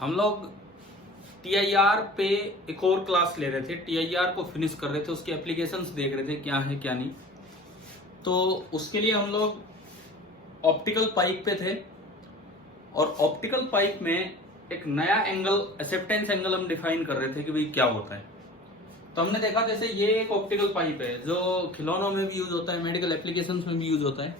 हम लोग TIR पे एक और क्लास ले रहे थे, TIR को फिनिश कर रहे थे, उसके एप्लीकेशंस देख रहे थे क्या है क्या नहीं। तो उसके लिए हम लोग ऑप्टिकल पाइप पे थे और ऑप्टिकल पाइप में एक नया एंगल, एक्सेप्टेंस एंगल हम डिफाइन कर रहे थे कि भाई क्या होता है। तो हमने देखा जैसे ये एक ऑप्टिकल पाइप है जो खिलौनों में भी यूज होता है, मेडिकल एप्लीकेशंस में भी यूज होता है।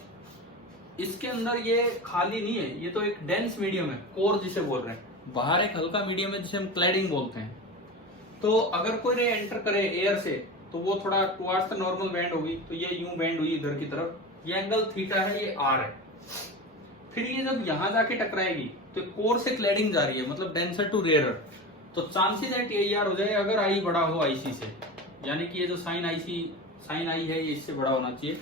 इसके अंदर ये खाली नहीं है, ये तो एक डेंस मीडियम है, कोर जिसे बोल रहे हैं। बाहर एक हल्का मीडियम है जिसे हम क्लैडिंग बोलते हैं। तो अगर कोई रे एंटर करे एयर से तो वो थोड़ा टुवर्ड्स द नॉर्मल बेंड होगी, तो ये यूं बेंड हुई इधर की तरफ, ये एंगल थीटा है, ये आर है। फिर ये जब यहां जाके टकराएगी तो कोर से क्लैडिंग जा रही है, मतलब डेंसर टू रेयरर, तो चांसेस है TIR हो जाए अगर आई बड़ा हो IC से, यानी कि ये जो साइन आई है ये इससे बड़ा होना चाहिए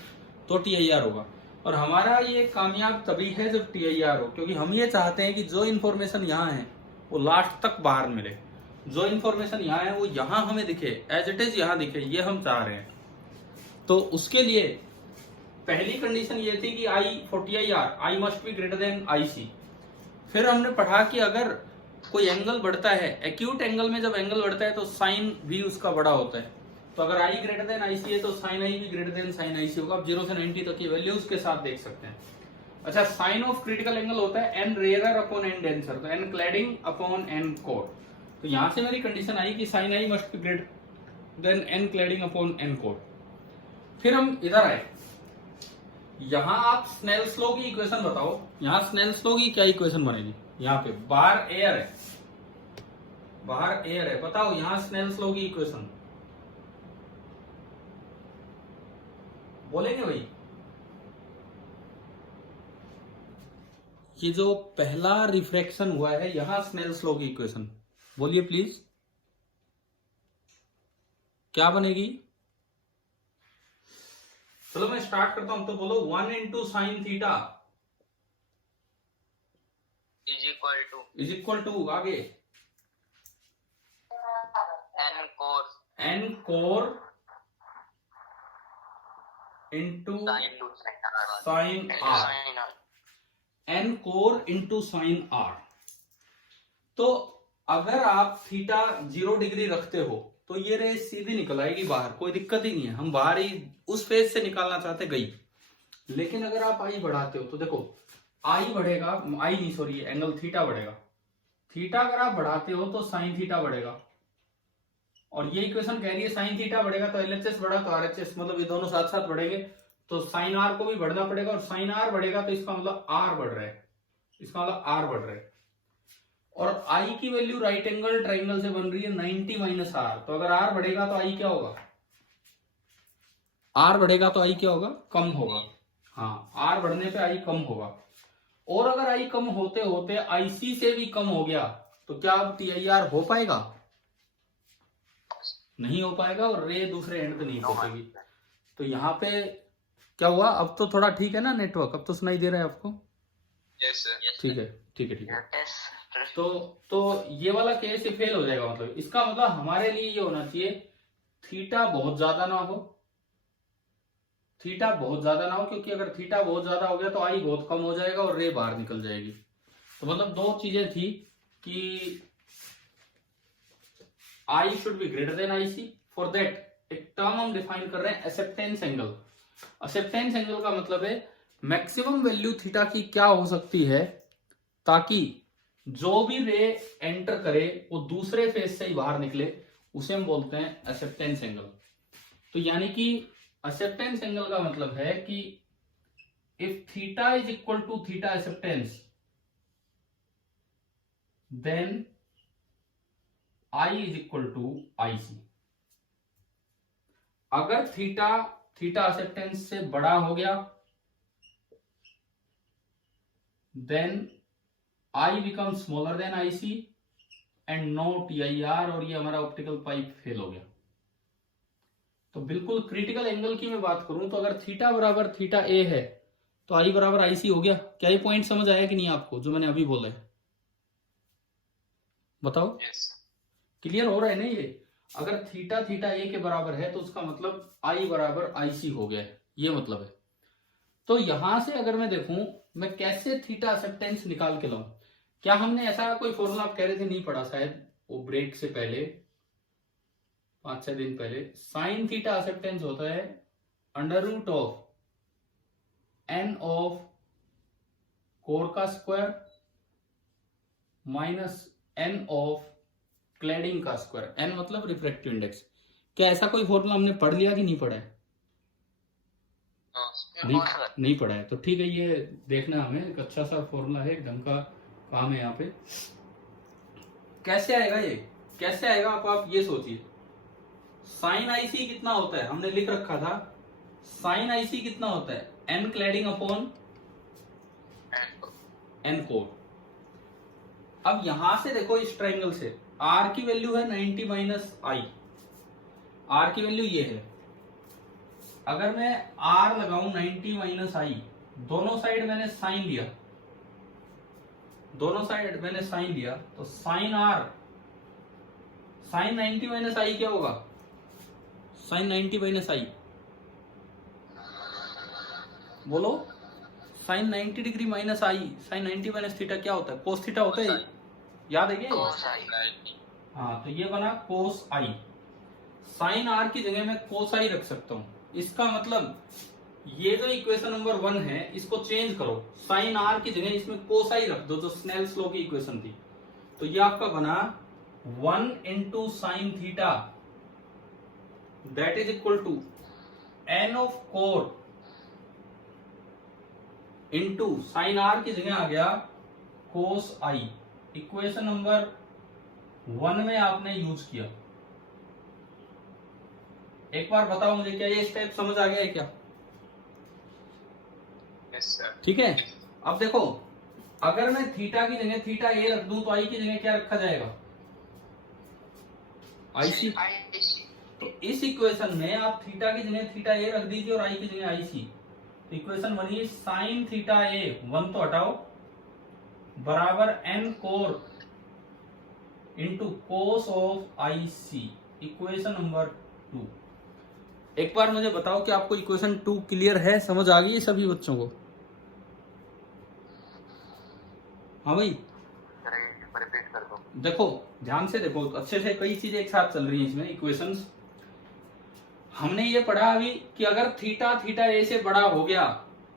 तो TIR होगा। और हमारा ये कामयाब तभी है जब TIR हो, क्योंकि हम ये चाहते हैं कि जो इन्फॉर्मेशन यहाँ है वो लास्ट तक बाहर मिले, जो इन्फॉर्मेशन यहाँ है वो यहाँ हमें दिखे, एज इट इज यहाँ दिखे, ये हम चाह रहे हैं। तो उसके लिए पहली कंडीशन ये थी कि आई must be greater then IC। फिर हमने पढ़ा कि अगर कोई एंगल बढ़ता है, एक्यूट एंगल में जब एंगल बढ़ता है तो साइन भी उसका बड़ा होता है। तो अगर I ग्रेटर देन IC है तो साइन आई भी ग्रेटर देन साइन IC होगा। आप 0 से 90 तक की वैल्यू उसके साथ देख सकते हैं। अच्छा, साइन ऑफ क्रिटिकल एंगल होता है n rarer upon n denser, तो n cladding upon n core. तो यहां से मेरी कंडीशन आई कि sine I must be greater than n cladding upon n core. फिर हम इधर आए, यहां आप स्नेल्स लॉ की इक्वेशन बताओ। यहां स्नेल्स लॉ की क्या इक्वेशन बनेगी? यहाँ पे बाहर एयर है, बाहर एयर है, बताओ यहां स्नेल्स लॉ की इक्वेशन बोलेंगे भाई? ये जो पहला रिफ्रैक्शन हुआ है यहां स्नेल्स लॉ की इक्वेशन बोलिए प्लीज, क्या बनेगी? चलो मैं स्टार्ट करता हूं, तो बोलो 1 into sine theta is equal to आगे n core into sine r, n core into sine r। तो अगर आप थीटा 0 डिग्री रखते हो तो ये रेस सीधी निकल आएगी बाहर, कोई दिक्कत ही नहीं है, हम बाहर ही उस फेज से निकालना चाहते गई। लेकिन अगर आप आई बढ़ाते हो तो देखो आई बढ़ेगा, आई नहीं सॉरी, एंगल थीटा बढ़ेगा। थीटा अगर आप बढ़ाते हो तो साइन थीटा बढ़ेगा, और ये इक्वेशन कह रही है साइन थीटा बढ़ेगा तो LHS बढ़ा तो RHS, मतलब ये दोनों साथ साथ बढ़ेंगे तो साइन R को भी बढ़ना पड़ेगा, और साइन R बढ़ेगा तो इसका मतलब R बढ़ रहा है, इसका मतलब R बढ़ रहा है। और I की वैल्यू राइट एंगल ट्राइंगल से बन रही है 90 माइनस R, तो अगर R बढ़ेगा तो I क्या होगा? R बढ़ेगा तो I क्या होगा? कम होगा। हाँ, R बढ़ने पे I कम होगा। और अगर I कम होते होते IC से भी कम हो गया तो क्या अब TIR हो पाएगा? नहीं हो पाएगा, और रे दूसरे एंड पे नहीं पहुंचेगी। तो यहाँ पे क्या हुआ? अब तो थोड़ा ठीक है ना नेटवर्क? अब तो सुनाई दे रहा है आपको? Yes sir. ठीक है ठीक है ठीक है। तो ये वाला केस ही फेल हो जाएगा, मतलब इसका मतलब हमारे लिए ये होना चाहिए थीटा बहुत ज्यादा ना हो, थीटा बहुत ज्यादा ना हो, क्योंकि अगर थीटा बहुत ज्यादा हो गया तो आई बहुत कम हो जाएगा और रे बाहर निकल जाएगी। तो मतलब दो चीजें थी कि I should be greater then IC। For that एक टर्म हम डिफाइन कर रहे हैं एक्सेप्टेंस एंगल। एक्सेप्टेंस एंगल का मतलब है मैक्सिमम वैल्यू थीटा की क्या हो सकती है ताकि जो भी रे एंटर करे वो दूसरे फेज से ही बाहर निकले, उसे हम बोलते हैं एक्सेप्टेंस एंगल। तो यानी कि एक्सेप्टेंस एंगल का मतलब है कि if theta is equal to theta acceptance then I is equal to IC। अगर थीटा एक्सेप्टेंस से बड़ा हो गया then I become smaller than IC and no TIR, और ये हमारा ऑप्टिकल पाइप फेल हो गया। तो बिल्कुल क्रिटिकल एंगल की मैं बात करूं तो अगर थीटा बराबर थीटा A है तो I बराबर IC हो गया। क्या ये पॉइंट समझ आया कि नहीं आपको जो मैंने अभी बोला है? बताओ। क्लियर हो रहा है ना ये? अगर थीटा A के बराबर है तो उसका मतलब I बराबर IC हो गया है, ये मतलब है। तो यहां से अगर मैं देखूं मैं कैसे थीटा एक्सेप्टेंस निकाल के लाऊं, क्या हमने ऐसा कोई फॉर्मूला आप कह रहे थे नहीं पढ़ा शायद वो ब्रेक से पहले 5-6 दिन पहले? साइन थीटा एक्सेप्टेंस होता है under root of N of core का square minus N of cladding का स्क्वायर, एन मतलब रिफ्रैक्टिव इंडेक्स। क्या ऐसा कोई फॉर्मूला हमने पढ़ लिया कि नहीं पढ़ा है? नहीं पढ़ा है तो ठीक है, ये देखना हमें, एक अच्छा सा फॉर्मूला है, एक ढंग का काम है यहाँ पे। कैसे आएगा ये, कैसे आएगा आप ये सोचिए। साइन आईसी कितना होता है, हमने लिख रखा था साइन आईसी कितना होता है, n cladding upon n core. अब यहां से देखो इस ट्रायंगल से आर की वैल्यू है 90 माइनस आई, आर की वैल्यू ये है। अगर मैं आर लगाऊं 90 माइनस आई, दोनों साइड मैंने साइन लिया, दोनों साइड मैंने साइन लिया, तो साइन आर, साइन 90 माइनस आई क्या होगा, साइन 90 माइनस आई, बोलो, साइन 90 डिग्री माइनस आई, साइन 90 माइनस थीटा क्या होता है, कोस थीटा होता है, याद है क्या? हाँ, तो ये बना कोस आई। साइन आर की जगह मैं कोस आई रख सकता हूं। इसका मतलब ये जो इक्वेशन नंबर 1 है इसको चेंज करो, साइन आर की जगह इसमें कोस आई रख दो, जो स्नेल्स लॉ की इक्वेशन थी। तो ये आपका बना 1 into sine theta that is equal to n of core into sine R की जगह आ गया कोस आई। इक्वेशन नंबर 1 में आपने यूज किया। एक बार बताओ मुझे, क्या ये स्टेप समझ आ गया है क्या? Yes sir. ठीक है, अब देखो, अगर मैं थीटा की जगह थीटा ए रख दूं तो आई की जगह क्या रखा जाएगा, आईसी। तो इस इक्वेशन में आप थीटा की जगह थीटा ए रख दीजिए और आई की जगह आईसी। तो इक्वेशन बनी साइन थीटा ए, 1 तो हटाओ, बराबर n core into cos of I C. Equation number 2। एक बार मुझे बताओ कि आपको इक्वेशन 2 क्लियर है, समझ आ गई है सभी बच्चों को? हाँ भाई, रिपीट कर दो। देखो ध्यान से देखो, अच्छे से कई चीजें एक साथ चल रही हैं इसमें इक्वेशंस। हमने ये पढ़ा अभी कि अगर थीटा थीटा ए से बड़ा हो गया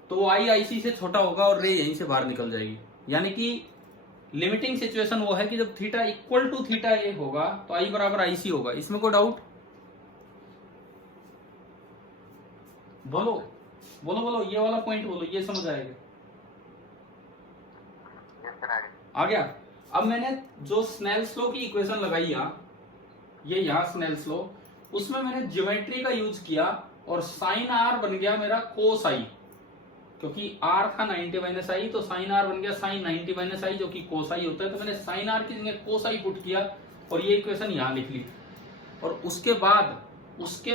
तो आई आईसी से छोटा होगा और रे यहीं से बाहर निकल जाएगी। यानी कि लिमिटिंग सिचुएशन वो है कि जब थीटा इक्वल टू थीटा ए होगा तो आई बराबर आईसी होगा। इसमें कोई डाउट? बोलो बोलो बोलो, ये वाला पॉइंट बोलो, ये समझ आएगा? आ गया। अब मैंने जो स्नेल्स लॉ की इक्वेशन लगाई ये यहाँ स्नेल्स लॉ, उसमें मैंने ज्योमेट्री का यूज किया और साइन आर बन गया मेरा कोस आई, क्योंकि आर था 90 माइनस आई, तो साइन आर बन गया साइन 90 माइनस आई, जो कि कोस आई होता है। तो मैंने साइन आर की जगह कोस आई पुट किया और ये इक्वेशन यहाँ लिख ली। और उसके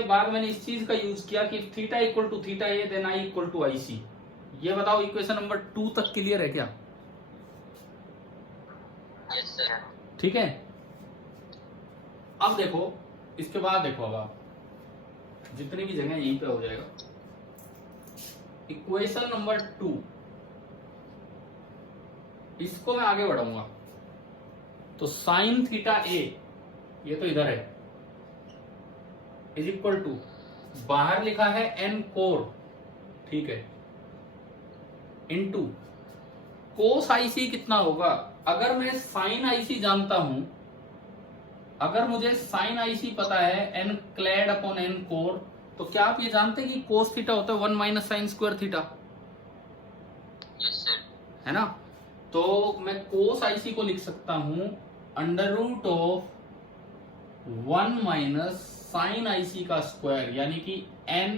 बाद मैंने इस चीज का यूज किया कि theta equal to theta A then I equal to I C. ये बताओ इक्वेशन नंबर 2 तक क्लियर है क्या? Yes sir. ठीक है, अब देखो, इसके बाद देखो, अब आप जितनी भी जगह यहीं पे हो जाएगा। इक्वेशन नंबर 2, इसको मैं आगे बढ़ाऊंगा। तो साइन थीटा ए, ये तो इधर है, इज इक्वल टू, बाहर लिखा है एन कोर, ठीक है, इनटू कोस आईसी कितना होगा। अगर मैं साइन आईसी जानता हूं, अगर मुझे साइन आईसी पता है n clad upon n core, तो क्या आप ये जानते हैं कि कोस थीटा होता है 1 minus sine square theta? Yes sir. है ना? तो मैं कोस आईसी को लिख सकता हूं under root of 1 minus sine IC का स्क्वायर, यानी कि एन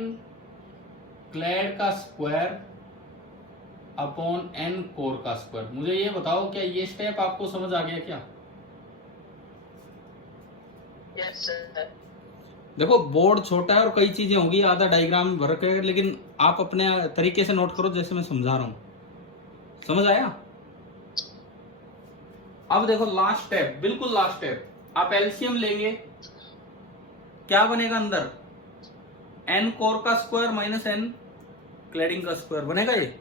क्लैड का स्क्वायर अपॉन एन कोर का स्क्वायर। मुझे ये बताओ, क्या ये स्टेप आपको समझ आ गया क्या? Yes sir. देखो बोर्ड छोटा है और कई चीजें होंगी, आधा डायग्राम भर के, लेकिन आप अपने तरीके से नोट करो जैसे मैं समझा रहा हूं। समझ आया? अब देखो लास्ट स्टेप, बिल्कुल लास्ट स्टेप, आप एलसीएम लेंगे, क्या बनेगा अंदर, एन कोर का स्क्वायर माइनस एन क्लैडिंग का स्क्वायर बनेगा ये।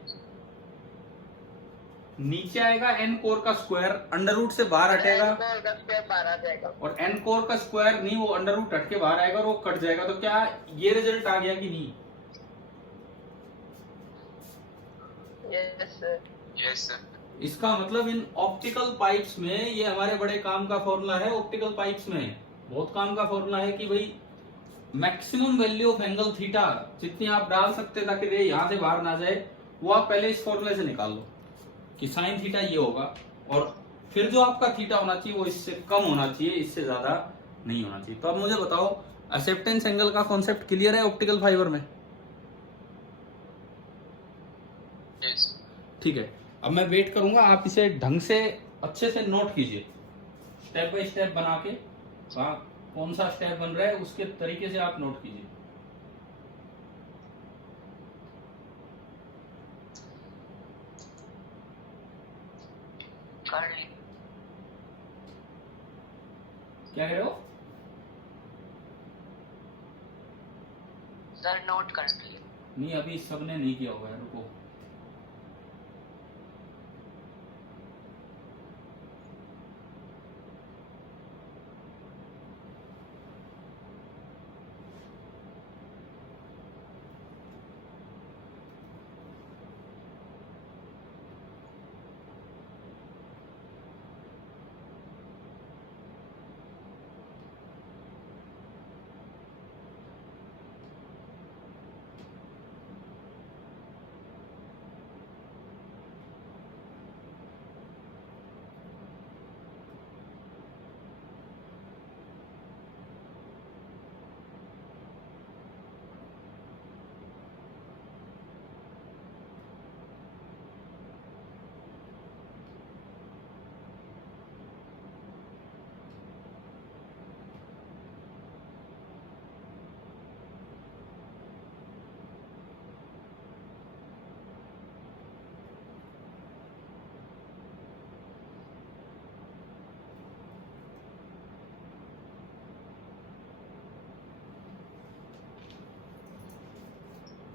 नीचे आएगा n कोर का स्क्वायर, अंडर रूट से बाहर हटेगा और n कोर का स्क्वायर नहीं, वो अंडर रूट हट के बाहर आएगा और वो कट जाएगा। तो क्या ये रिजल्ट आ गया कि नहीं? Yes sir. इसका मतलब इन ऑप्टिकल पाइप्स में ये हमारे बड़े काम का फॉर्मूला है। ऑप्टिकल पाइप्स में बहुत काम का फॉर्मूला है कि भाई maximum value of angle theta जितनी आप डाल सकते ताकि रे यहां से बाहर ना जाए, वो आप पहले इस फॉर्मूले से निकाल लो कि साइन थीटा ये होगा, और फिर जो आपका थीटा होना चाहिए वो इससे कम होना चाहिए, इससे ज्यादा नहीं होना चाहिए। तो अब मुझे बताओ, एक्सेप्टेंस एंगल का कॉन्सेप्ट क्लियर है ऑप्टिकल फाइबर में? यस। ठीक है, अब मैं वेट करूंगा, आप इसे ढंग से अच्छे से नोट कीजिए, स्टेप बाय स्टेप बना के, कौन सा स्टेप बन रहा है उसके तरीके से आप नोट कीजिए। क्या कह रहे हो सर? नोट कर लिए। नहीं, अभी सबने नहीं किया होगा, रुको।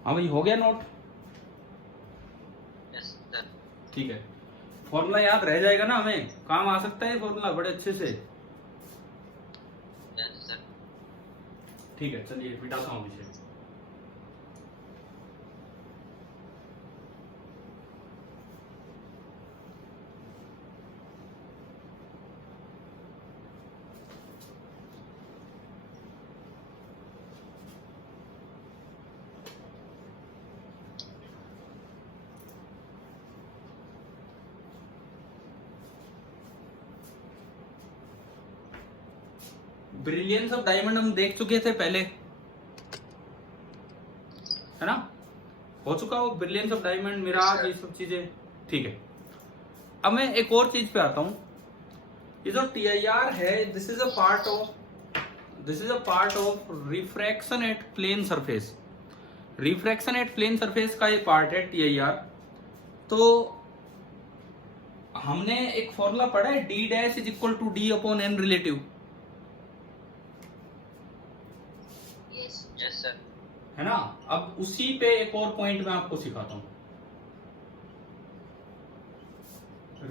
हाँ भाई, हो गया नोट? Yes sir. ठीक है, फॉर्मूला याद रह जाएगा ना, हमें काम आ सकता है फॉर्मूला बड़े अच्छे से। Yes sir. ठीक है, चलिए मिटाता हूँ विषय। ब्रिलियंस ऑफ डायमंड हम देख चुके थे पहले, है ना? हो चुका हो ब्रिलियंस ऑफ डायमंड, मिराज, ये सब चीजें। ठीक है, अब मैं एक और चीज पे आता हूं। ये जो TIR है, this is a part of refraction at plane surface. Refraction at plane surface का ये पार्ट है TIR। तो हमने एक फॉर्मूला पढ़ा है, D dash is equal to D upon N relative, yes sir. है ना? अब उसी पे एक और पॉइंट मैं आपको सिखाता हूं।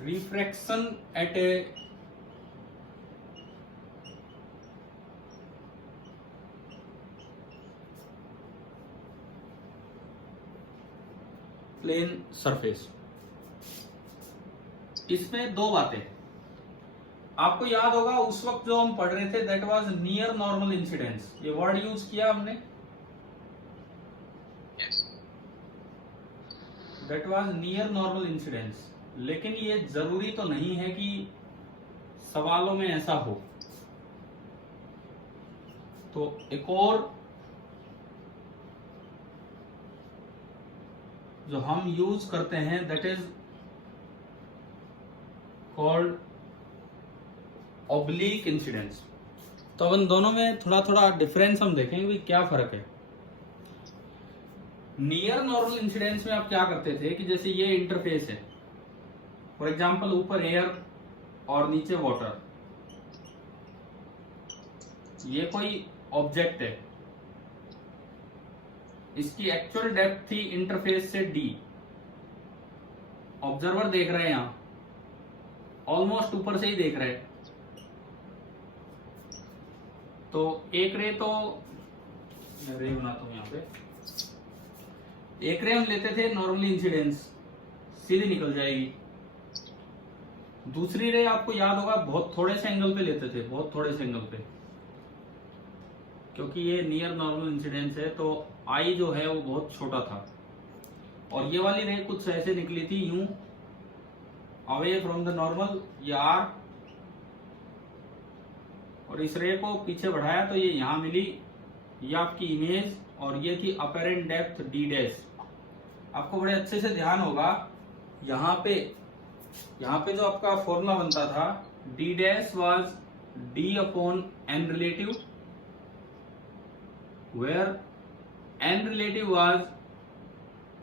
Refraction at a plane surface. इसमें दो बातें आपको याद होगा, उस वक्त जो हम पढ़ रहे थे, that was near normal incidence, ये वर्ड यूज किया हमने, that was near normal incidence. लेकिन ये जरूरी तो नहीं है कि सवालों में ऐसा हो। तो एक और जो हम यूज करते हैं, that is called oblique incidence. तो अब इन दोनों में थोड़ा थोड़ा डिफरेंस हम देखेंगे कि क्या फर्क है। नियर नॉर्मल इंसिडेंस में आप क्या करते थे कि जैसे ये इंटरफेस है, फॉर एग्जांपल ऊपर एयर और नीचे वाटर, ये कोई ऑब्जेक्ट है, इसकी एक्चुअल डेप्थ थी इंटरफेस से D, ऑब्जर्वर देख रहे हैं यहाँ, ऑलमोस्ट ऊपर से ही देख रहे हैं। तो एक रे तो रे बनाता हूं यहाँ पे, एक रे हम लेते थे नॉर्मली इंसिडेंस, सीधी निकल जाएगी। दूसरी रे आपको याद होगा बहुत थोड़े से एंगल पे लेते थे, बहुत थोड़े से एंगल पे, क्योंकि ये नियर नॉर्मल इंसिडेंस है तो आई जो है वो बहुत छोटा था। और ये वाली रे कुछ ऐसे निकली थी यूं अवे फ्रॉम द नॉर्मल, ये आर, और इस रे को पीछे बढ़ाया तो ये यहां मिली, ये आपकी इमेज, और ये थी अपेरेंट डेप्थ डी डैश। आपको बड़े अच्छे से ध्यान होगा यहाँ पे जो आपका फॉर्मूला बनता था, D dash was D upon N relative, where N relative was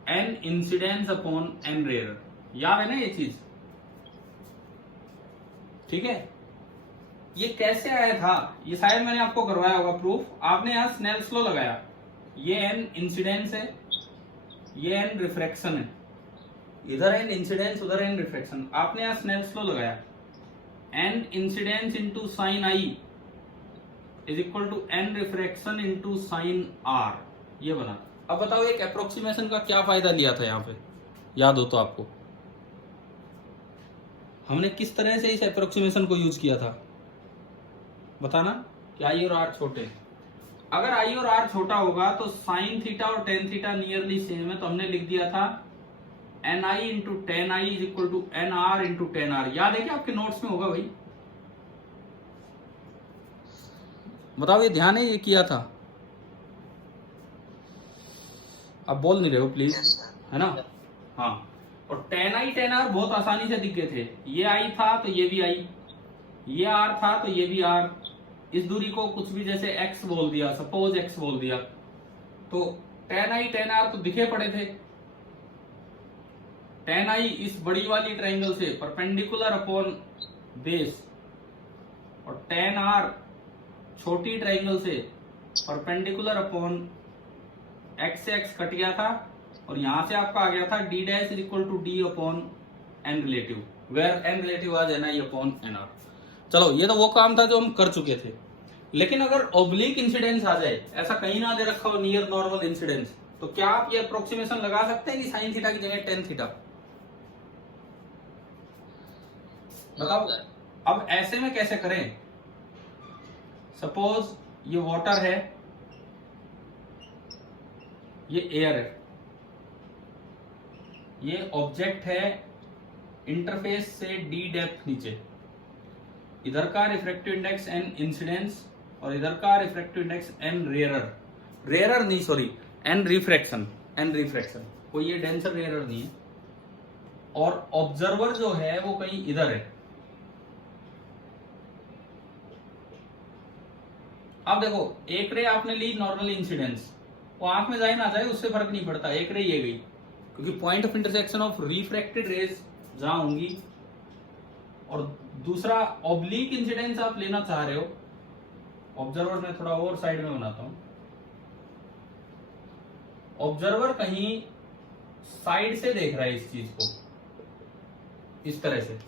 N incidence upon N rare. याद है ना ये चीज? ठीक है। ये कैसे आया था, ये शायद मैंने आपको करवाया होगा प्रूफ। आपने यहां स्नेल्स लॉ लगाया, ये एन इंसिडेंस है, ये एन रिफ्रैक्शन है, इधर एन इंसिडेंस उधर एन रिफ्रैक्शन। आपने यहां स्नेल्स लॉ लगाया, N incidence into sine I is equal to N refraction into sine R, ये बना। अब बताओ एक अप्रोक्सीमेशन का क्या फायदा लिया था यहाँ पे, याद हो तो आपको? हमने किस तरह से इस अप्रोक्सीमेशन को यूज किया था बताना, कि आई और आर छोटे। अगर आई और आर छोटा होगा तो साइन थीटा और टेन थीटा नियरली सेम है, तो हमने लिख दिया था N I into tan I is equal to N R into tan R. याद है कि आपके नोट्स में होगा भाई? बताओ ये ध्यान है ये किया था? आप बोल नहीं रहे हो प्लीज, है ना? हाँ। और टेन आई टेन आर बहुत आसानी से दिख गए थे, ये आई था तो ये भी आई, ये आर था तो ये भी आर। इस दूरी को कुछ भी जैसे x बोल दिया, सपोज x बोल दिया, तो टेन आई टेन आर तो दिखे पड़े थे। टेन आई इस बड़ी वाली ट्राइंगल से परपेंडिकुलर अपॉन बेस, और टेन आर छोटी ट्राइंगल से परपेंडिकुलर अपॉन x से x कट गया था, और यहां से आपका आ गया था d dash is equal to d upon n relative, where n relative was n i upon n r। चलो ये तो वो काम था जो हम कर चुके थे। लेकिन अगर ओब्लिक इंसिडेंस आ जाए, ऐसा कहीं ना दे रखा हो नियर नॉर्मल इंसिडेंस, तो क्या आप ये अप्रोक्सीमेशन लगा सकते हैं कि साइन थीटा की जगह टेन थीटा? बताओ। अब ऐसे में कैसे करें? सपोज ये वाटर है, ये एयर है, ये ऑब्जेक्ट है, इंटरफेस से डी डेप्थ नीचे, इधर का रिफ्रैक्टिव इंडेक्स एन इंसिडेंस और इधर का रिफ्रैक्टिव इंडेक्स एन रेयरर नहीं सॉरी एन रिफ्रैक्शन, कोई ये डेंसर रेयरर नहीं है। और ऑब्जर्वर जो है वो कहीं इधर है। अब देखो एक रे आपने ली नॉर्मल इंसिडेंस, वो आंख में जाए ना जाए उससे फर्क नहीं पड़ता, एक रे ये गई, क्योंकि point of intersection of refracted rays जहां होंगी। और दूसरा ऑब्लिक इंसिडेंस आप लेना चाह रहे हो, ऑब्जर्वर में थोड़ा और साइड में बनाता हूं, ऑब्जर्वर कहीं साइड से देख रहा है इस चीज को, इस तरह से।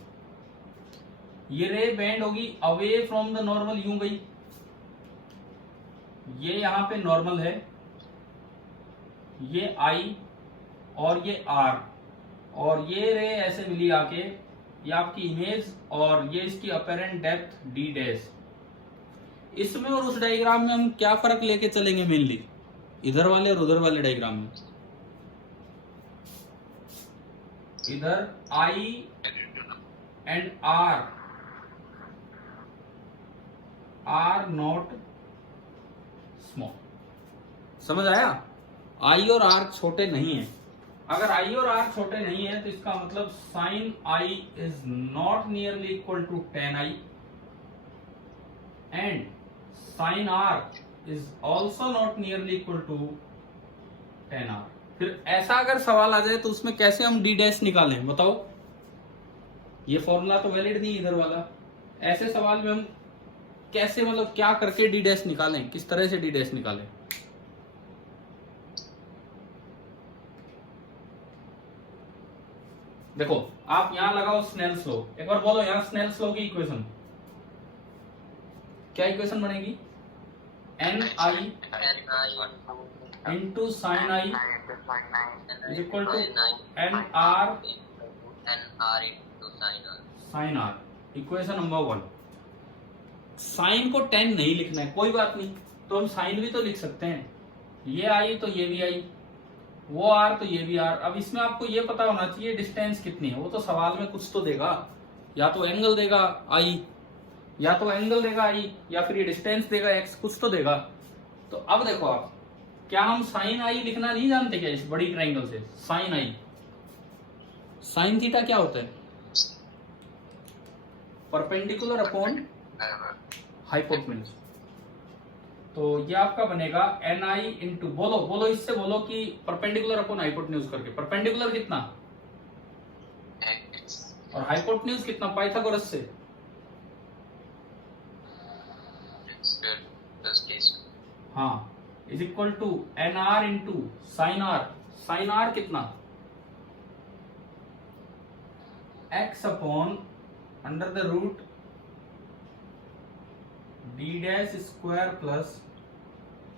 ये रे बेंड होगी अवे फ्रॉम द नॉर्मल, यूं गई, ये यहां पे नॉर्मल है, ये आई और ये आर, और ये रे ऐसे मिली आके, ये आपकी इमेज और ये इसकी अपेरेंट डेप्थ डी डैश। इसमें और उस डायग्राम में हम क्या फर्क लेके चलेंगे मेनली, इधर वाले और उधर वाले डायग्राम में? इधर आई एंड आर नॉट स्मॉल, समझ आया? आई और आर छोटे नहीं है। अगर आई और आर छोटे नहीं है तो इसका मतलब sine I is not nearly equal to tan I and sine R is also not nearly equal to tan R. फिर ऐसा अगर सवाल आ जाए तो उसमें कैसे हम डी डैश निकालें बताओ? ये फॉर्मूला तो वैलिड नहीं इधर वाला। ऐसे सवाल में हम कैसे, मतलब क्या करके डी डैश निकालें, किस तरह से डी डैश निकालें? देखो आप यहां लगाओ स्नेल्स लॉ, एक बार बोलो यहां स्नेल्स लॉ की इक्वेशन क्या इक्वेशन बनेगी? N I into sine I is equal to N R sine R. Equation number 1। Sine को 10 नहीं लिखना है, कोई बात नहीं, तो हम साइन भी तो लिख सकते हैं। ये आई तो ये भी आई, वो आर तो ये भी आर। अब इसमें आपको ये पता होना चाहिए डिस्टेंस कितनी है, वो तो सवाल में कुछ तो देगा, या तो एंगल देगा आई, या तो एंगल देगा आई, या फिर ये डिस्टेंस देगा एक्स, कुछ तो देगा। तो अब देखो आप, क्या हम साइन आई लिखना नहीं जानते क्या? इस बड़ी ट्रायंगल से साइन आई, साइन थीटा क्या होता है? Perpendicular upon hypotenuse. तो ये आपका बनेगा एन आई इंटू, बोलो बोलो इससे बोलो कि परपेंडिकुलर अपॉन हाइपोटेन्यूज करके। परपेंडिकुलर कितना और हाइपोटेन्यूज कितना पाइथागोरस से? हाँ, is equal to N R into sine R. Sine R कितना? X upon under the root D dash square plus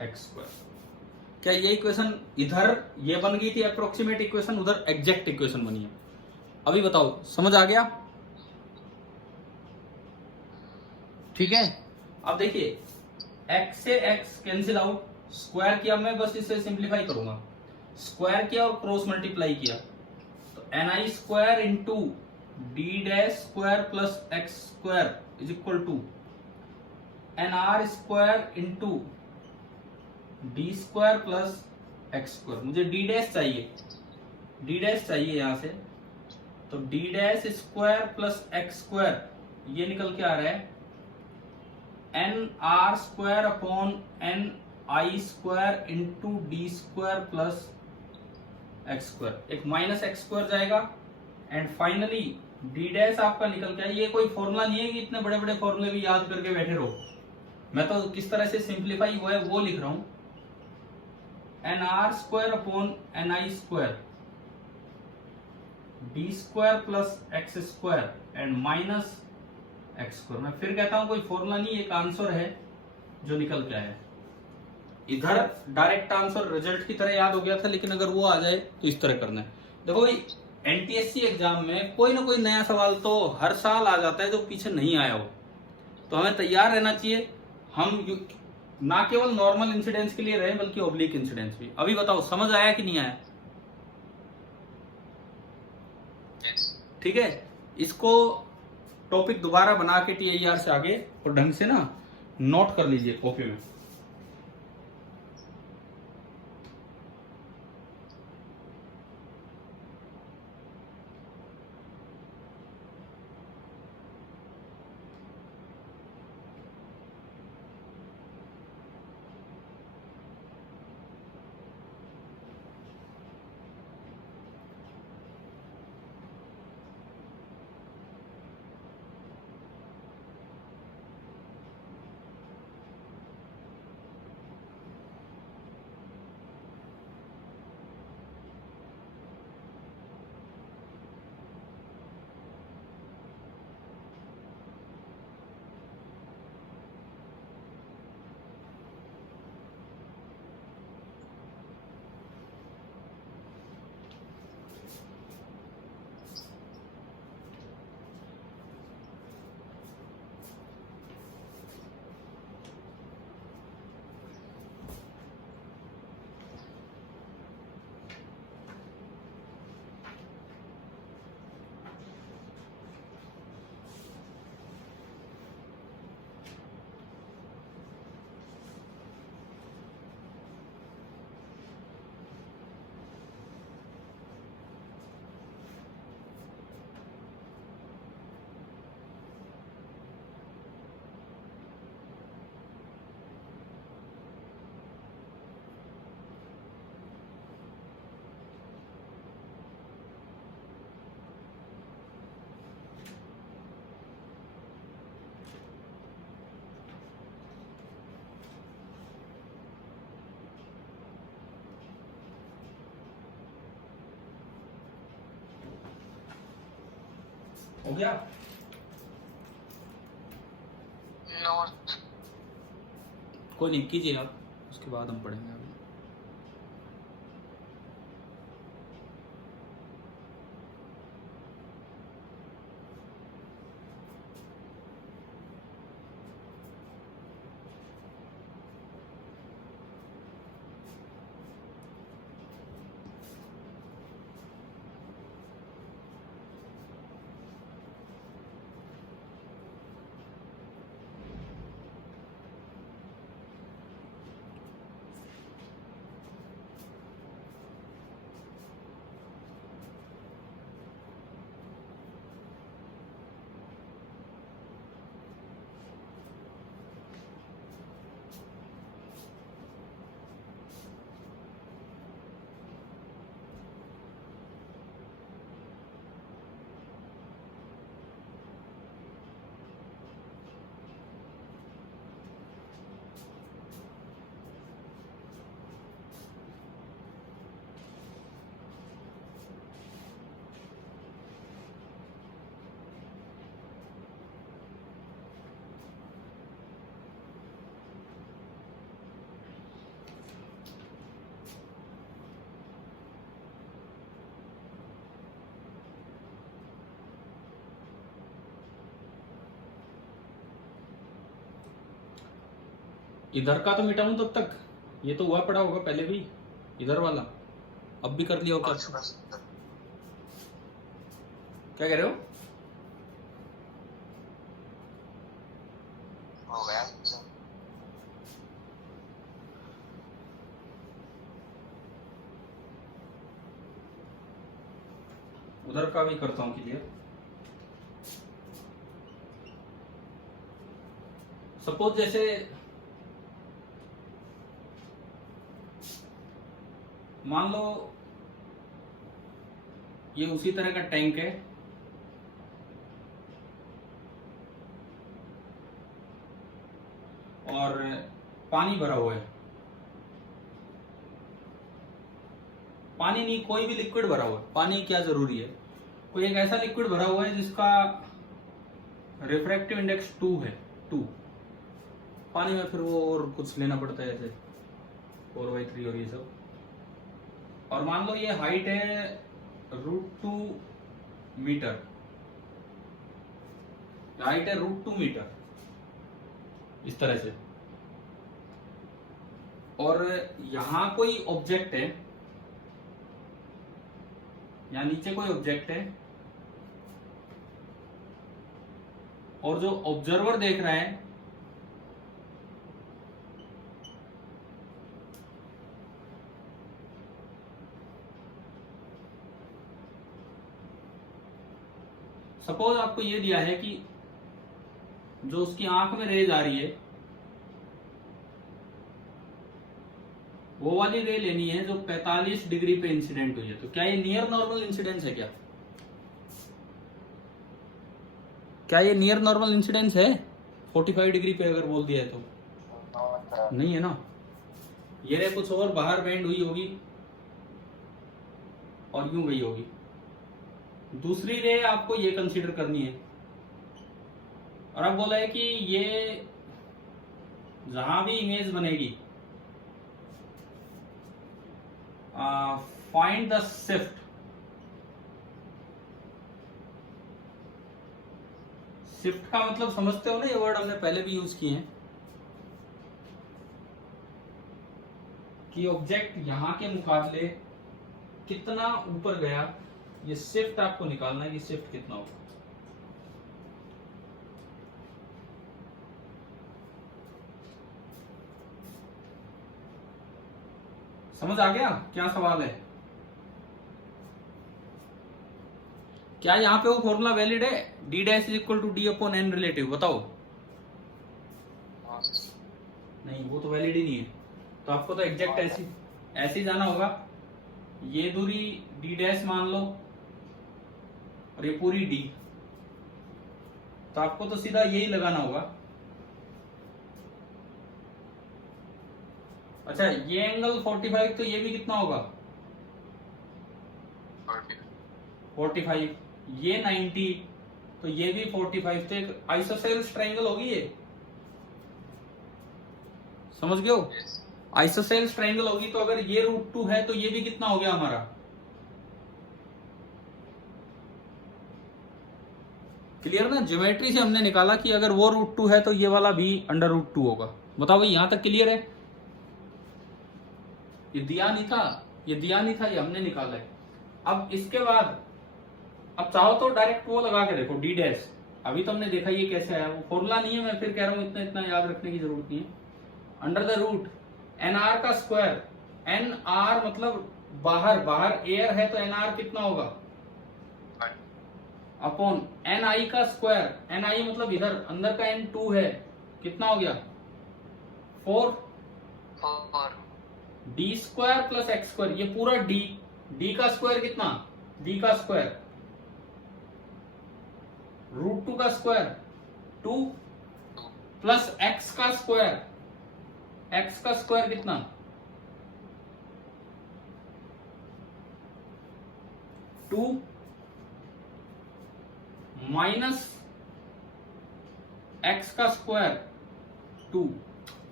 X square. क्या ये इक्वेशन इधर ये बन गई थी अप्रोक्सीमेट इक्वेशन, उधर एग्जैक्ट इक्वेशन बनी है? अभी बताओ, समझ आ गया? ठीक है। अब देखिए x से x कैंसिल आउट, स्क्वायर किया, मैं बस इसे सिंप्लीफाई करूंगा। स्क्वायर किया और क्रॉस मल्टीप्लाई किया, तो N I square into D dash square plus X square is equal to N R square into D square plus X square. मुझे डी डैश चाहिए, डी डैश चाहिए यहां से, तो D dash square plus X square ये निकल के आ रहा है N R square upon N I square into D square plus X square. एक माइनस एक्स स्क्वायर जाएगा एंड फाइनली डी डैश आपका निकल के आए। ये कोई फॉर्मूला नहीं है कि इतने बड़े बड़े फॉर्मूले भी याद करके बैठे रहो, मैं तो किस तरह से सिंप्लीफाई हुआ है वो लिख रहा हूं। N R square upon N I square D square plus X square and minus X square. मैं फिर कहता हूं कोई फॉर्मूला नहीं, एक आंसर है जो निकल के आया। इधर डायरेक्ट आंसर रिजल्ट की तरह याद हो गया था, लेकिन अगर वो आ जाए तो इस तरह करना है। देखो भाई, एनटीएससी एग्जाम में कोई ना कोई नया सवाल तो हर साल आ जाता है जो पीछे नहीं आया हो, तो हमें तैयार रहना चाहिए। हम ना केवल नॉर्मल इंसिडेंस के लिए रहे बल्कि ओब्लिक इंसिडेंस भी। अभी बताओ समझ आया कि नहीं आया? ठीक है, इसको टॉपिक दोबारा बना के टीआईआर से आगे और ढंग से ना नोट कर लीजिए कॉपी में। हो गया? नॉर्थ। कोई नहीं, कीजिए आप, उसके बाद हम पढ़ेंगे आगे। इधर का तो मिटाऊं तब तक, ये तो हुआ पड़ा होगा पहले भी, इधर वाला अब भी कर लिया होगा। क्या कह रहे हो? हो गया। उधर का भी करता हूँ क्लियर। सपोज जैसे मान लो ये उसी तरह का टैंक है, और पानी भरा हुआ है, पानी नहीं, कोई भी लिक्विड भरा हुआ है, पानी क्या जरूरी है, कोई एक ऐसा लिक्विड भरा हुआ है जिसका रिफ्रैक्टिव इंडेक्स 2 है, 2। पानी में फिर वो और कुछ लेना पड़ता है, ऐसे 4/3 और ये सब। और मान लो ये हाइट है √2 मीटर, हाइट है √2 मीटर, इस तरह से। और यहां कोई ऑब्जेक्ट है, यहां नीचे कोई ऑब्जेक्ट है, और जो ऑब्जर्वर देख रहा है सपोज आपको ये दिया है कि जो उसकी आंख में रेज आ रही है वो वाली रे लेनी है जो 45 डिग्री पे इंसिडेंट हुई है। तो क्या ये नियर नॉर्मल इंसिडेंस है? क्या ये नियर नॉर्मल इंसिडेंस है? 45 डिग्री पे अगर बोल दिया है तो नहीं है ना। ये रे कुछ और बाहर बेंड हुई होगी और यूं गई होगी। दूसरी रे आपको ये कंसीडर करनी है, और अब बोला है कि ये जहां भी इमेज बनेगी फाइंड द शिफ्ट। शिफ्ट का मतलब समझते हो ना, ये वर्ड हमने पहले भी यूज किए हैं कि ऑब्जेक्ट यहां के मुकाबले कितना ऊपर गया, ये शिफ्ट आपको निकालना है कि शिफ्ट कितना होगा। समझ आ गया क्या सवाल है? क्या यहां पे वो फॉर्मूला वैलिड है? d dash is equal to d/n relative? बताओ। नहीं, वो तो वैलिड ही नहीं है। तो आपको तो एग्जैक्ट ऐसे ही जाना होगा। ये दूरी d डैश मान लो और ये पूरी d, तो आपको तो सीधा यही लगाना होगा। अच्छा, ये एंगल 45, तो ये भी कितना होगा? 45। ये 90, तो ये भी 45, तो एक आइसोसेल्स ट्रायंगल होगी ये, समझ गए हो? आइसोसेल्स ट्रायंगल होगी, तो अगर ये √2 है तो ये भी कितना हो गया हमारा? क्लियर ना? ज्योमेट्री से हमने निकाला कि अगर वो √2 है तो ये वाला भी √2 होगा। बताओ भाई, यहां तक क्लियर है? ये दिया नहीं था, ये हमने निकाला है। अब इसके बाद अब चाहो तो डायरेक्ट वो लगा के देखो डी डैश। अभी तो हमने देखा ये कैसे आया, वो फॉर्मूला नहीं है, मैं फिर कह रहा हूं इतना इतना याद रखने की जरूरत नहीं है। अंडर द रूट NR का स्क्वायर, NR मतलब बाहर एयर है तो NR कितना होगा? अपॉन NI का स्क्वायर, NI मतलब इधर अंदर का N2 है, कितना हो गया? 4 D square plus X square, ये पूरा D का स्क्वायर कितना? D का स्क्वायर √2 का स्क्वायर 2 प्लस X का स्क्वायर, X का स्क्वायर कितना? 2 माइनस X का स्क्वायर 2।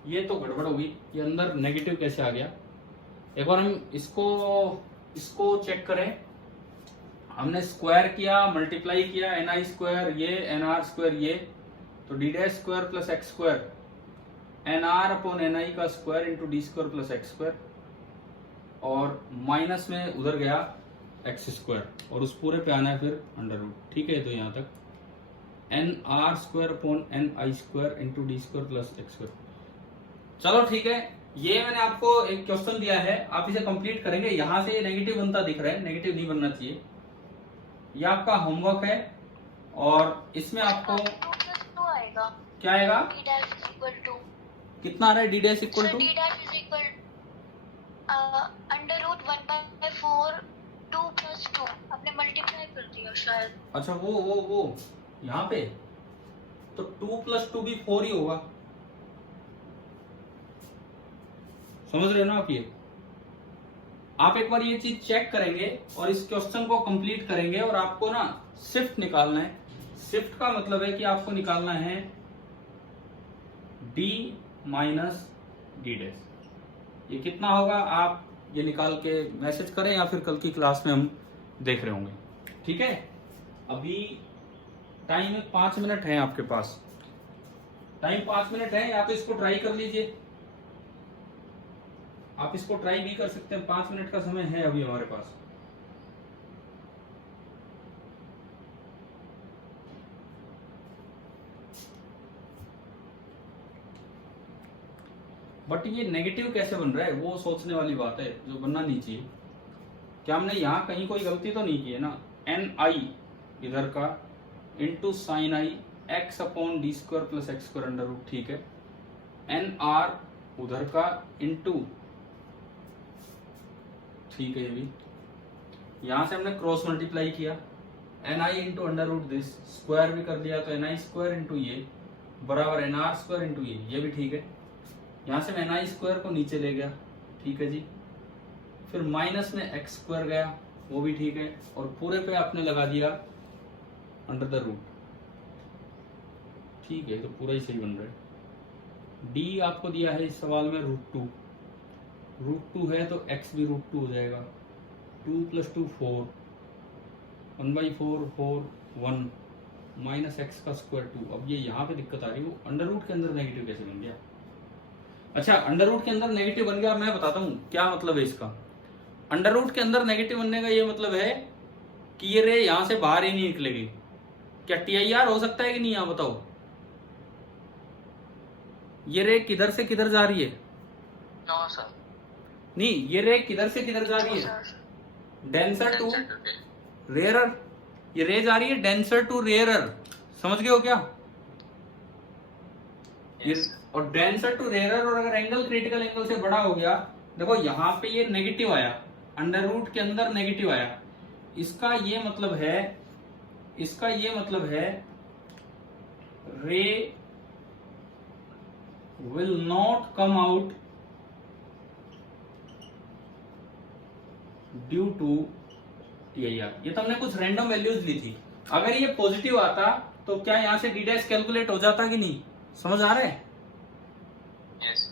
ये तो गड़बड़ होगी, ये अंदर नेगेटिव कैसे आ गया? एक बार हम इसको चेक करें। हमने स्क्वायर किया, मल्टीप्लाई किया, NI स्क्वायर ये, NR स्क्वायर ये, तो D dash square plus X square, NR upon NI का square into D square plus X square, और माइनस में उधर गया X स्क्वायर, और उस पूरे पे आना है फिर अंडर रूट। ठीक है, तो यहां तक NR square upon NI square into D square plus X square. चलो ठीक है, ये मैंने आपको एक क्वेश्चन दिया है, आप इसे कंप्लीट करेंगे। यहां से नेगेटिव बनता दिख रहा है, नेगेटिव नहीं बनना चाहिए। ये आपका होमवर्क है, और इसमें आपको आएगा, क्या आएगा? D dash is equal to, कितना आ रहा है? D dash equal to D dash is equal under root 1/4 2 + 2 आपने मल्टीप्लाई कर दिया शायद। अच्छा, वो यहाँ पे तो 2 + 2 भी 4 ही होगा, समझ रहे हो ना आप? ये आप एक बार ये चीज चेक करेंगे और इस क्वेश्चन को कंप्लीट करेंगे, और आपको ना शिफ्ट निकालना है। शिफ्ट का मतलब है कि आपको निकालना है D माइनस D डैश। ये कितना होगा आप ये निकाल के मैसेज करें, या फिर कल की क्लास में हम देख रहे होंगे। ठीक है, अभी टाइम 5 मिनट है आपके पास, टाइम 5 मिनट है। आप इसको ट्राई कर लीजिए, आप इसको ट्राई भी कर सकते हैं। 5 मिनट का समय है अभी हमारे पास। बट ये नेगेटिव कैसे बन रहा है वो सोचने वाली बात है, जो बनना नहीं चाहिए। क्या हमने यहाँ कहीं कोई गलती तो नहीं की है ना? NI इधर का into sine I x upon D square plus X square under root. ठीक है, NR उधर का इंटू, ठीक है, ये भी यहां से हमने क्रॉस मल्टीप्लाई किया, NI into under root this, square भी कर दिया, तो NI स्क्वायर इंटू ये बराबर NR स्क्वायर इंटू ये भी ठीक है। यहां से मैं NI स्क्वायर को नीचे ले गया, ठीक है जी, फिर माइनस में X स्क्वायर गया, वो भी ठीक है, और पूरे पे आपने लगा दिया अंडर द रूट। ठीक है, तो पूरा ही सही बन रहा है। D आपको दिया है इस सवाल में √2 है, तो X भी √2 हो जाएगा। 2 + 2 4, 1/4 4 1 माइनस X का स्क्वायर 2। अब ये यहाँ पे दिक्कत आ रही है, वो अंडर रूट के अंदर नेगेटिव कैसे बन गया? अच्छा, अंडर रूट के अंदर नेगेटिव बन गया, मैं बताता हूँ क्या मतलब है इसका। अंडर रूट के अंदर नेगेटिव बनने का ये मतलब है कि ये रे यहां से बाहर ही नहीं निकलेगी। क्या TIR हो सकता है कि नहीं? यहां बताओ, ये रे किधर से किधर जा रही है? नो सर, नहीं, ये रे किधर से किधर जा रही है? Denser to rarer. ये रे जा रही है डेंसर टू रेयरर, समझ गए हो क्या? ये और डेंसर टू रेयरर, और अगर एंगल क्रिटिकल एंगल से बड़ा हो गया, देखो यहाँ पे ये नेगेटिव आया, अंडर रूट के अंदर नेगेटिव आया, इसका ये मतलब है रे will not come out due to TIR। ये तो हमने कुछ रैंडम वैल्यूज ली थी, अगर ये पॉजिटिव आता तो क्या यहाँ से डी डैश कैलकुलेट हो जाता कि नहीं? समझ आ रहा है? यस।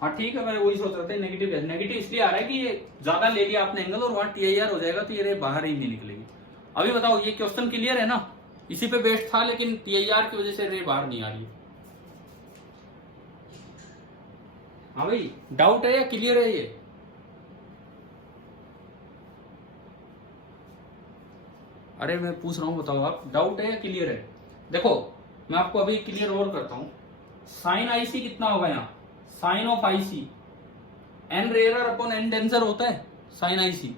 हाँ ठीक है, मैं वही सोच रहा था नेगेटिव है। नेगेटिव इसलिए आ रहा है कि ये ज्यादा ले लिया आपने एंगल और वहां TIR हो जाएगा तो ये रे बाहर ही नहीं निकलेगी। अभी बताओ ये क्वेश्चन क्लियर है ना? इसी पे बेस्ड था लेकिन TIR की वजह से रे बाहर नहीं आ रही। हाँ भाई, डाउट है या क्लियर है ये? अरे मैं पूछ रहा हूं, बताओ आप, डाउट है या क्लियर है? देखो मैं आपको अभी क्लियर और करता हूं। साइन IC कितना होगा यहाँ? Sine of IC n rarer upon n denser होता है साइन IC,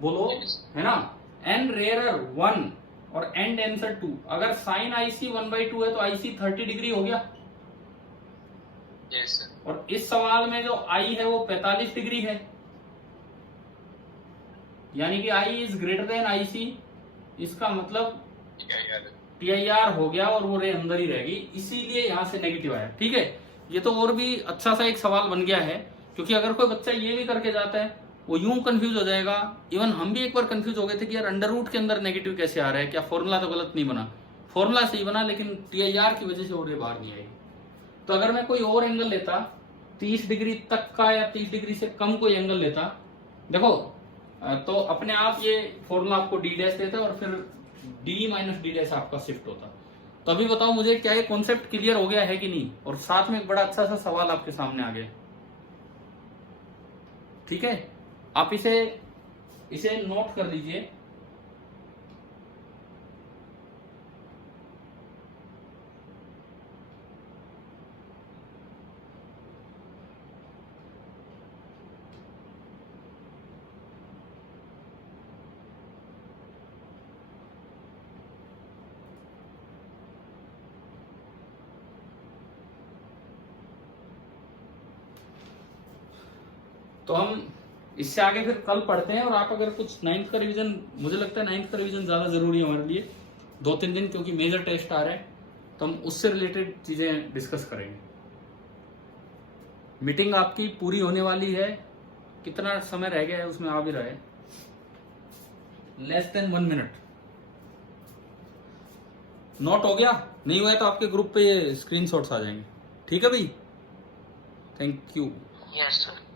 बोलो है ना? n रेयरर 1 और n डेंसर 2। अगर साइन IC 1/2 है तो IC 30 डिग्री हो गया। Yes sir. और इस सवाल में जो I है वो 45 डिग्री है, यानी कि I is greater than IC। इसका मतलब TIR हो गया और वो रे अंदर ही रहेगी, इसीलिए यहां से नेगेटिव आया। ठीक है, ये तो और भी अच्छा सा एक सवाल बन गया है, क्योंकि अगर कोई बच्चा ये भी करके जाता है वो यूं कंफ्यूज हो जाएगा। इवन हम भी एक बार कंफ्यूज हो गए थे कि यार अंडर रूट के अंदर नेगेटिव कैसे आ रहा है, क्या फॉर्मूला तो गलत नहीं बना? फॉर्मूला सही बना लेकिन TIR की वजह से और रे बाहर नहीं आएगी। तो अगर मैं कोई और एंगल लेता 30 डिग्री तक का या 30 डिग्री से कम कोई एंगल लेता, देखो तो अपने आप ये फॉर्मूला आपको डी डैश देता और फिर डी माइनस डी डैश आपका शिफ्ट होता। तो अभी बताओ मुझे, क्या ये कॉन्सेप्ट क्लियर हो गया है कि नहीं? और साथ में एक बड़ा अच्छा सा सवाल आपके सामने आ गया। ठीक है, आप इसे नोट कर लीजिए। तो हम इससे आगे फिर कल पढ़ते हैं। और आप अगर कुछ 9th का रिवीजन, मुझे लगता है 9th का रिवीजन ज्यादा जरूरी है हमारे लिए 2-3 दिन, क्योंकि मेजर टेस्ट आ रहा है तो हम उससे रिलेटेड चीजें डिस्कस करेंगे। मीटिंग आपकी पूरी होने वाली है, कितना समय रह गया है उसमें आ भी रहा है, लेस देन 1 मिनट। नोट हो गया? नहीं हुआ है तो आपके ग्रुप पे ये स्क्रीनशॉट्स आ जाएंगे। ठीक है भाई, थैंक यू। Yes sir.